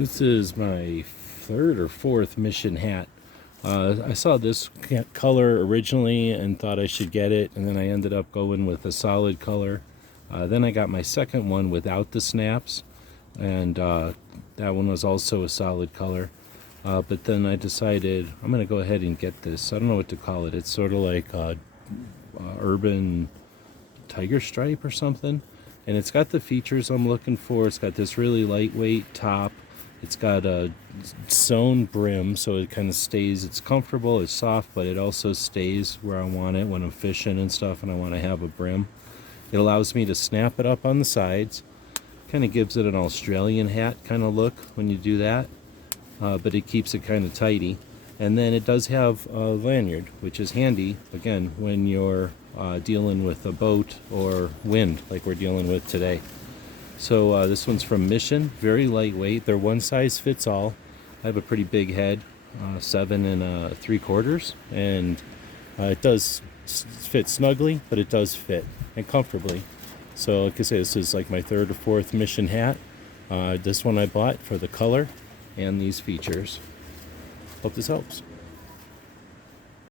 This is my third or fourth mission hat. I saw this color originally and thought I should get it, and then I ended up going with a solid color. Then I got my second one without the snaps, and that one was also a solid color. But then I decided I'm going to go ahead and get this. I don't know what to call it. It's sort of like urban tiger stripe or something. And it's got the features I'm looking for. It's got this really lightweight top. It's got a sewn brim, so it kind of stays, it's comfortable, it's soft, but it also stays where I want it when I'm fishing and stuff and I want to have a brim. It allows me to snap it up on the sides. Kind of gives it an Australian hat kind of look when you do that, but it keeps it kind of tidy. And then it does have a lanyard, which is handy, again, when you're dealing with a boat or wind like we're dealing with today. So this one's from Mission, very lightweight. They're one size fits all. I have a pretty big head, 7 3/4, and it does fit snugly, but it does fit and comfortably. So like I say, this is like my third or fourth Mission hat. This one I bought for the color and these features. Hope this helps.